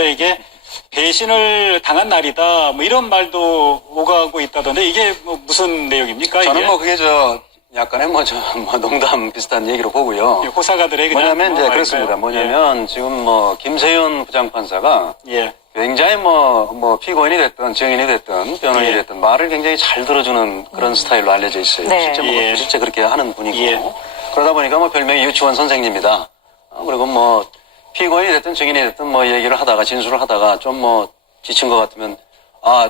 에게 배신을 당한 날이다. 뭐 이런 말도 오가고 있다던데 이게 뭐 무슨 내용입니까? 저는 이게? 뭐 그게 약간의 농담 비슷한 얘기로 보고요. 호사가들의 그냥 뭐냐면 이제 그렇습니다. 뭐냐면 지금 김세윤 부장판사가 굉장히 피고인이 됐든 증인이 됐든 변호인이 됐든 말을 굉장히 잘 들어주는 그런 스타일로 알려져 있어요. 실제 그렇게 하는 분이고 그러다 보니까 별명이 유치원 선생님이다. 그리고 피고인이 됐든 증인이 됐든 얘기를 하다가 진술을 하다가 좀 지친 것 같으면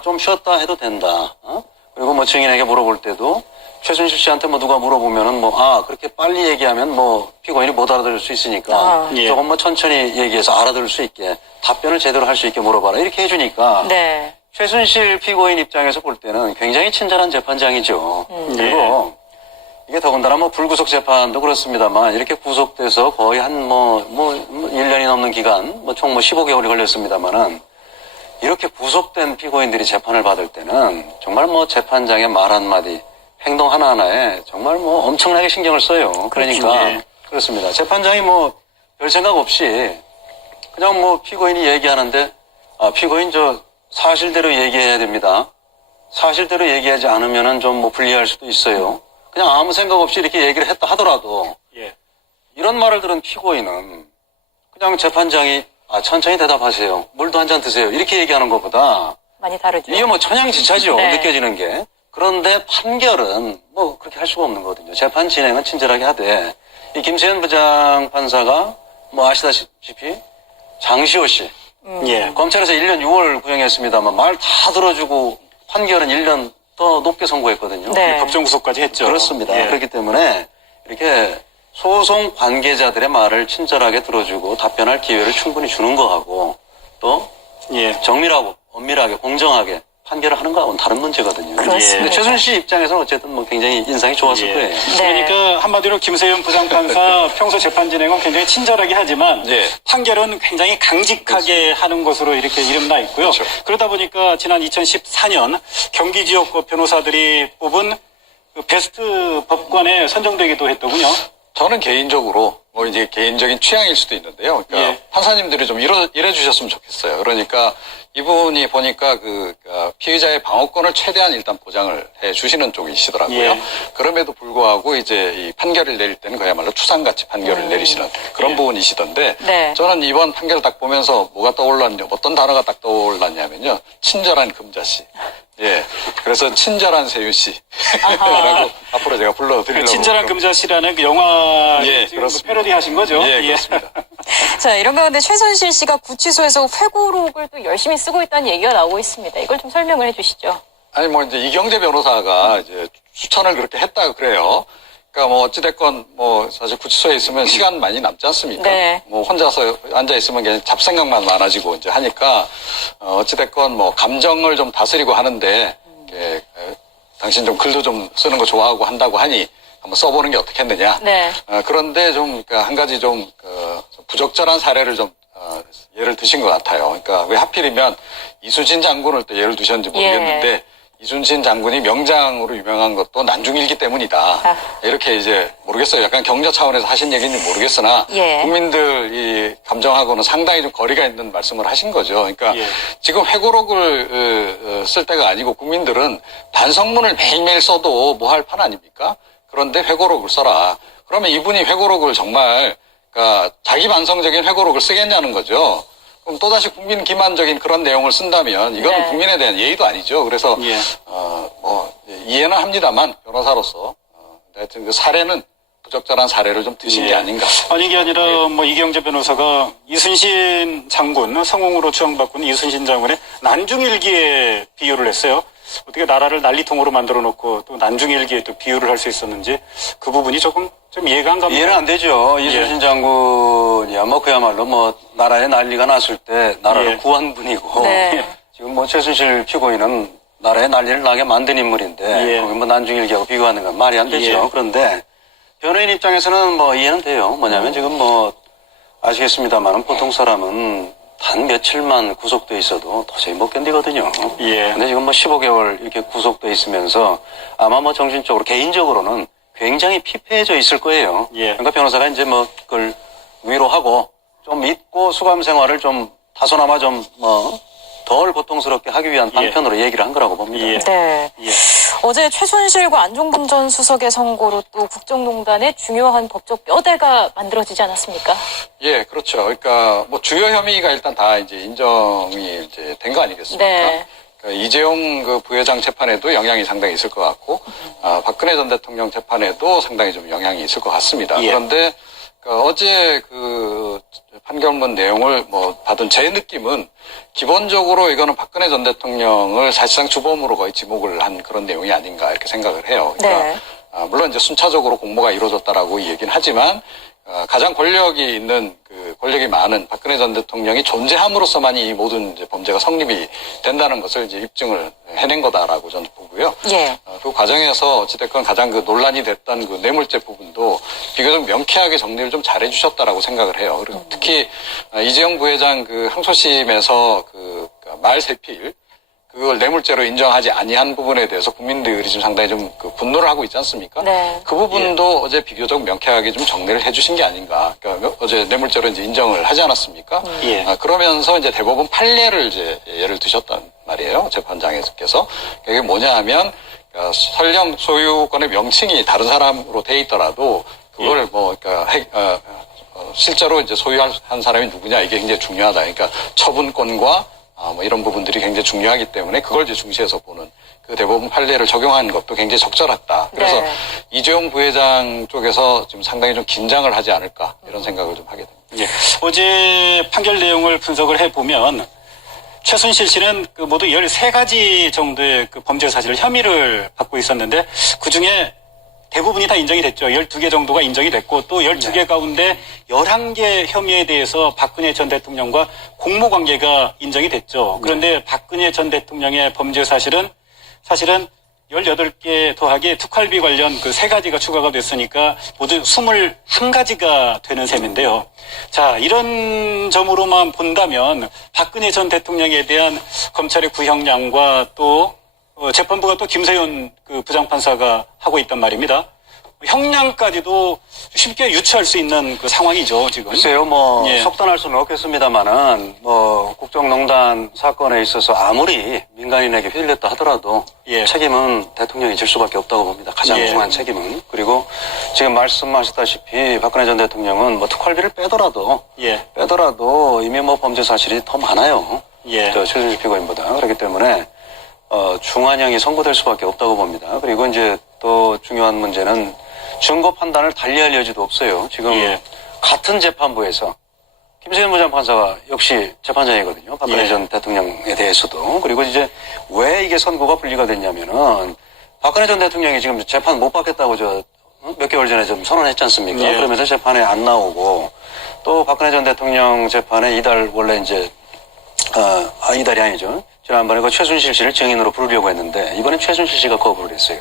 좀 쉬었다 해도 된다. 그리고 증인에게 물어볼 때도 최순실 씨한테 누가 물어보면은 그렇게 빨리 얘기하면 피고인이 못 알아들을 수 있으니까 조금 천천히 얘기해서 알아들을 수 있게 답변을 제대로 할 수 있게 물어봐라. 이렇게 해주니까 최순실 피고인 입장에서 볼 때는 굉장히 친절한 재판장이죠. 그리고 이게 더군다나 불구속 재판도 그렇습니다만 이렇게 구속돼서 거의 한 1년이 넘는 기간 총 15개월이 걸렸습니다만은 이렇게 구속된 피고인들이 재판을 받을 때는 정말 재판장의 말 한마디 행동 하나하나에 정말 엄청나게 신경을 써요. 그러니까 그렇습니다. 재판장이 별 생각 없이 그냥 피고인이 얘기하는데 피고인 사실대로 얘기해야 됩니다. 사실대로 얘기하지 않으면은 좀 불리할 수도 있어요. 그냥 아무 생각 없이 이렇게 얘기를 했다 하더라도 이런 말을 들은 피고인은 그냥 재판장이 천천히 대답하세요. 물도 한 잔 드세요. 이렇게 얘기하는 것보다 많이 다르죠. 이게 천양지차죠. 느껴지는 게. 그런데 판결은 그렇게 할 수가 없는 거거든요. 재판 진행은 친절하게 하되 이 김세윤 부장판사가 아시다시피 장시호 씨 검찰에서 1년 6월 구형했습니다만 말 다 들어주고 판결은 1년 더 높게 선고했거든요. 법정 구속까지 했죠. 그렇습니다. 그렇기 때문에 이렇게 소송 관계자들의 말을 친절하게 들어주고 답변할 기회를 충분히 주는 거하고 또 정밀하고 엄밀하게 공정하게 판결을 하는 거하고는 다른 문제거든요. 근데 최순실 씨 입장에서는 어쨌든 굉장히 인상이 좋았을 거예요. 그러니까 한마디로 김세윤 부장판사 평소 재판 진행은 굉장히 친절하게 하지만 판결은 굉장히 강직하게 하는 것으로 이렇게 이름나 있고요. 그러다 보니까 지난 2014년 경기 지역 변호사들이 뽑은 그 베스트 법관에 선정되기도 했더군요. 저는 개인적으로 이제 개인적인 취향일 수도 있는데요. 그러니까 판사님들이 좀 이래 주셨으면 좋겠어요. 그러니까 이분이 보니까 피의자의 방어권을 최대한 일단 보장을 해 주시는 쪽이시더라고요. 그럼에도 불구하고 이제 이 판결을 내릴 때는 그야말로 추상같이 판결을 내리시는 그런 부분이시던데 저는 이번 판결을 딱 보면서 뭐가 떠올랐냐, 어떤 단어가 딱 떠올랐냐면요. 친절한 금자씨. 그래서 친절한 세윤 씨라고 앞으로 제가 불러드리려고. 친절한 금자씨라는 그 영화 지금 패러디 하신 거죠? 그렇습니다. 자, 이런 가운데 최순실 씨가 구치소에서 회고록을 또 열심히 쓰고 있다는 얘기가 나오고 있습니다. 이걸 좀 설명을 해주시죠. 아니 이제 이경재 변호사가 이제 추천을 그렇게 했다 그래요. 그러니까 어찌됐건 사실 구치소에 있으면 시간 많이 남지 않습니까? 혼자서 앉아 있으면 그냥 잡생각만 많아지고 이제 하니까 어찌됐건 감정을 좀 다스리고 하는데 당신 좀 글도 좀 쓰는 거 좋아하고 한다고 하니 한번 써보는 게 어떻겠느냐. 그런데 그러니까 한 가지 좀 부적절한 사례를 좀 예를 드신 것 같아요. 그러니까 왜 하필이면 이순신 장군을 또 예를 두셨는지 모르겠는데 이순신 장군이 명장으로 유명한 것도 난중일기 때문이다. 이렇게 이제 모르겠어요. 약간 경제 차원에서 하신 얘기인지 모르겠으나 국민들 감정하고는 상당히 좀 거리가 있는 말씀을 하신 거죠. 그러니까 지금 회고록을 쓸 때가 아니고 국민들은 반성문을 매일매일 써도 뭐 할 판 아닙니까? 그런데 회고록을 써라. 그러면 이분이 회고록을 정말 자기 반성적인 회고록을 쓰겠냐는 거죠. 그럼 또다시 국민 기만적인 그런 내용을 쓴다면 이건 국민에 대한 예의도 아니죠. 그래서 이해는 합니다만 변호사로서 하여튼 그 사례는 부적절한 사례를 좀 드신 게 아닌가. 아니 이게 아니라 이경재 변호사가 이순신 장군 성웅으로 추앙받고 있는 이순신 장군의 난중일기에 비유를 했어요. 어떻게 나라를 난리통으로 만들어 놓고 또 난중일기에 또 비유를 할 수 있었는지 그 부분이 조금 좀 이해가 안 갑니다. 이해는 안 되죠. 이순신 장군이야 그야말로 나라에 난리가 났을 때 나라를 구한 분이고 지금 최순실 피고인은 나라에 난리를 나게 만든 인물인데 거기 난중일기하고 비교하는 건 말이 안 되죠. 그런데 변호인 입장에서는 이해는 돼요. 뭐냐면 지금 아시겠습니다만 보통 사람은 단 며칠만 구속돼 있어도 도저히 못 견디거든요. 근데 지금 15개월 이렇게 구속돼 있으면서 아마 정신적으로 개인적으로는 굉장히 피폐해져 있을 거예요. 그러니까 변호사가 이제 그걸 위로하고 좀 잊고 수감 생활을 좀 다소나마 좀 덜 고통스럽게 하기 위한 방편으로 얘기를 한 거라고 봅니다. 네. 어제 최순실과 안종범 전 수석의 선고로 또 국정농단의 중요한 법적 뼈대가 만들어지지 않았습니까? 예, 그렇죠. 그러니까 뭐 주요 혐의가 일단 다 이제 인정이 이제 된 거 아니겠습니까? 네. 그러니까 이재용 그 부회장 재판에도 영향이 상당히 있을 것 같고, 박근혜 전 대통령 재판에도 상당히 좀 영향이 있을 것 같습니다. 그런데 어제 그 판결문 내용을 받은 제 느낌은 기본적으로 이거는 박근혜 전 대통령을 사실상 주범으로 거의 지목을 한 그런 내용이 아닌가 이렇게 생각을 해요. 그러니까 물론 이제 순차적으로 공모가 이루어졌다라고 얘기는 하지만 가장 권력이 있는 권력이 많은 박근혜 전 대통령이 존재함으로써만이 이 모든 이제 범죄가 성립이 된다는 것을 이제 입증을 해낸 거다라고 저는 보고요. 그 과정에서 어찌됐건 가장 논란이 됐던 그 뇌물죄 부분도 비교적 명쾌하게 정리를 좀 잘해 주셨다라고 생각을 해요. 그리고 특히 이재용 부회장 항소심에서 말세필 그걸 뇌물죄로 인정하지 아니한 부분에 대해서 국민들이 지금 상당히 좀 분노를 하고 있지 않습니까? 그 부분도 어제 비교적 명쾌하게 좀 정리를 해주신 게 아닌가. 그러니까 어제 뇌물죄로 이제 인정을 하지 않았습니까? 그러면서 이제 대법원 판례를 이제 예를 드셨단 말이에요. 재판장께서. 그게 뭐냐 하면, 설령 소유권의 명칭이 다른 사람으로 돼 있더라도 그거를 실제로 이제 소유한 사람이 누구냐 이게 굉장히 중요하다. 그러니까 처분권과 이런 부분들이 굉장히 중요하기 때문에 그걸 이제 중시해서 보는 그 대법원 판례를 적용한 것도 굉장히 적절했다. 그래서 이재용 부회장 쪽에서 지금 상당히 좀 긴장을 하지 않을까 이런 생각을 좀 하게 됩니다. 어제 판결 내용을 분석을 해보면 최순실 씨는 모두 13가지 정도의 범죄 사실을 혐의를 받고 있었는데 그중에 대부분이 다 인정이 됐죠. 12개 정도가 인정이 됐고 또 12개 가운데 11개 혐의에 대해서 박근혜 전 대통령과 공모관계가 인정이 됐죠. 그런데 박근혜 전 대통령의 범죄 사실은 18개 더하기 특활비 관련 3가지가 추가가 됐으니까 모두 21가지가 되는 셈인데요. 자, 이런 점으로만 본다면 박근혜 전 대통령에 대한 검찰의 구형량과 또 재판부가 또 김세윤 부장판사가 하고 있단 말입니다. 형량까지도 쉽게 유추할 수 있는 상황이죠, 지금. 글쎄요, 속단할 수는 없겠습니다만은, 국정농단 사건에 있어서 아무리 민간인에게 휘둘렸다 하더라도, 책임은 대통령이 질 수밖에 없다고 봅니다. 가장 중요한 책임은. 그리고 지금 말씀하셨다시피 박근혜 전 대통령은 특활비를 빼더라도 이미 범죄 사실이 더 많아요. 최순실 피고인보다. 그렇기 때문에, 중환형이 선고될 수밖에 없다고 봅니다. 그리고 이제 또 중요한 문제는 증거 판단을 달리할 여지도 없어요. 지금 같은 재판부에서 김세윤 부장판사가 역시 재판장이거든요. 박근혜 전 대통령에 대해서도. 그리고 이제 왜 이게 선고가 분리가 됐냐면은 박근혜 전 대통령이 지금 재판 못 받겠다고 몇 개월 전에 좀 선언했지 않습니까? 그러면서 재판에 안 나오고 또 박근혜 전 대통령 재판에 이달 원래 이제 이달이 아니죠. 지난번에 최순실 씨를 증인으로 부르려고 했는데 이번엔 최순실 씨가 거부를 했어요.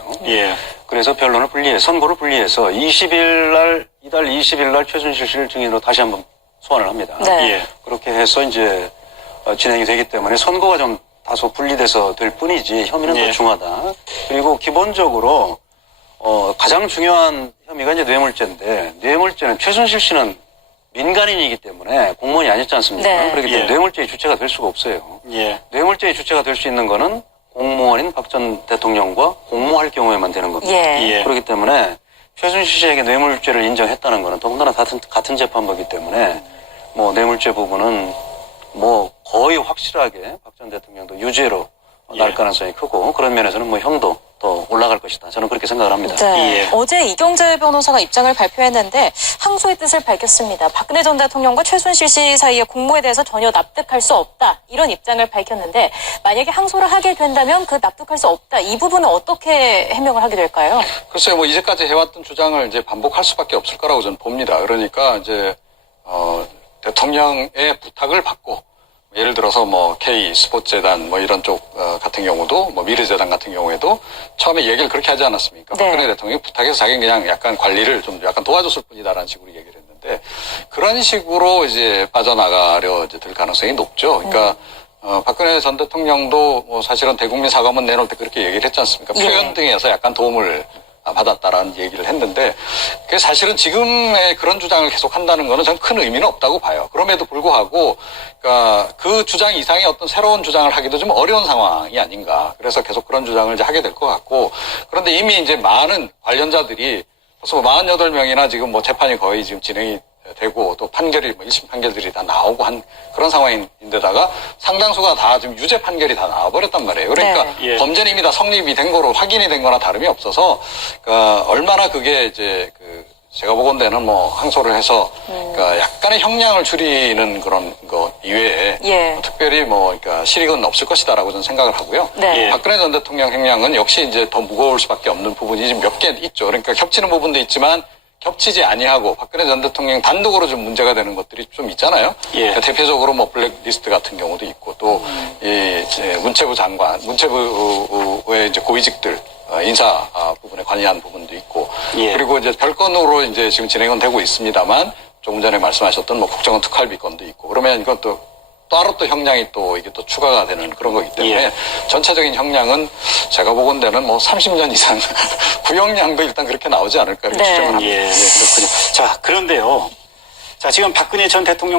그래서 변론을 선고를 분리해서 이달 20일 날 최순실 씨를 증인으로 다시 한번 소환을 합니다. 그렇게 해서 이제 진행이 되기 때문에 선고가 좀 다소 분리돼서 될 뿐이지 혐의는 더 중하다. 그리고 기본적으로 가장 중요한 혐의가 이제 뇌물죄인데 뇌물죄는 최순실 씨는 민간인이기 때문에 공무원이 아니지 않습니까? 그렇기 때문에 뇌물죄의 주체가 될 수가 없어요. 뇌물죄의 주체가 될 수 있는 거는 공무원인 박 전 대통령과 공모할 경우에만 되는 겁니다. 그렇기 때문에 최순실 씨에게 뇌물죄를 인정했다는 거는 더군다나 같은 재판부이기 때문에 뇌물죄 부분은 거의 확실하게 박 전 대통령도 유죄로 날 가능성이 크고 그런 면에서는 형도 더 올라갈 것이다. 저는 그렇게 생각을 합니다. 어제 이경재 변호사가 입장을 발표했는데 항소의 뜻을 밝혔습니다. 박근혜 전 대통령과 최순실 씨 사이의 공모에 대해서 전혀 납득할 수 없다. 이런 입장을 밝혔는데 만약에 항소를 하게 된다면 납득할 수 없다. 이 부분은 어떻게 해명을 하게 될까요? 글쎄요, 이제까지 해왔던 주장을 이제 반복할 수밖에 없을 거라고 저는 봅니다. 그러니까 이제 대통령의 부탁을 받고 예를 들어서 K 스포츠재단 이런 쪽 같은 경우도 미르재단 같은 경우에도 처음에 얘기를 그렇게 하지 않았습니까? 박근혜 대통령이 부탁해서 자기는 그냥 약간 관리를 좀 약간 도와줬을 뿐이다라는 식으로 얘기를 했는데 그런 식으로 이제 빠져나가려 들 가능성이 높죠. 그러니까 박근혜 전 대통령도 사실은 대국민 사과문 내놓을 때 그렇게 얘기를 했지 않습니까? 표현 등에서 약간 도움을 받았다라는 얘기를 했는데 그게 사실은 지금의 그런 주장을 계속 한다는 거는 전 큰 의미는 없다고 봐요. 그럼에도 불구하고 그러니까 그 주장 이상의 어떤 새로운 주장을 하기도 좀 어려운 상황이 아닌가. 그래서 계속 그런 주장을 이제 하게 될 것 같고 그런데 이미 이제 많은 관련자들이 벌써 48명이나 지금 뭐 재판이 거의 지금 진행이 되고 또 판결이 뭐 1심 판결들이 다 나오고 한 그런 상황인데다가 상당수가 다 지금 유죄 판결이 다 나와버렸단 말이에요. 그러니까 네. 예. 범죄는 이미 다 성립이 된 거로 확인이 된 거나 다름이 없어서 그러니까 얼마나 그게 이제 그 제가 보건대는 뭐 항소를 해서 그러니까 약간의 형량을 줄이는 그런 거 이외에 예. 특별히 뭐 그러니까 실익은 없을 것이다라고 저는 생각을 하고요. 네. 예. 박근혜 전 대통령 형량은 역시 이제 더 무거울 수밖에 없는 부분이 지금 몇 개 있죠. 그러니까 겹치는 부분도 있지만 겹치지 아니하고 박근혜 전 대통령 단독으로 좀 문제가 되는 것들이 좀 있잖아요. 예. 그러니까 대표적으로 뭐 블랙리스트 같은 경우도 있고 또 이 문체부 장관, 문체부의 이제 고위직들 인사 부분에 관여한 부분도 있고 예. 그리고 이제 별건으로 이제 지금 진행은 되고 있습니다만 조금 전에 말씀하셨던 뭐 국정원 특활비 건도 있고 그러면 이건 또 따로 또 형량이 또 이게 또 추가가 되는 그런 거기 때문에 예. 전체적인 형량은 제가 보건대는 뭐 30년 이상 구형량도 일단 그렇게 나오지 않을까 이렇게 네. 추정을 합니다. 예, 네, 그렇군요. 자, 그런데요. 자, 지금 박근혜 전 대통령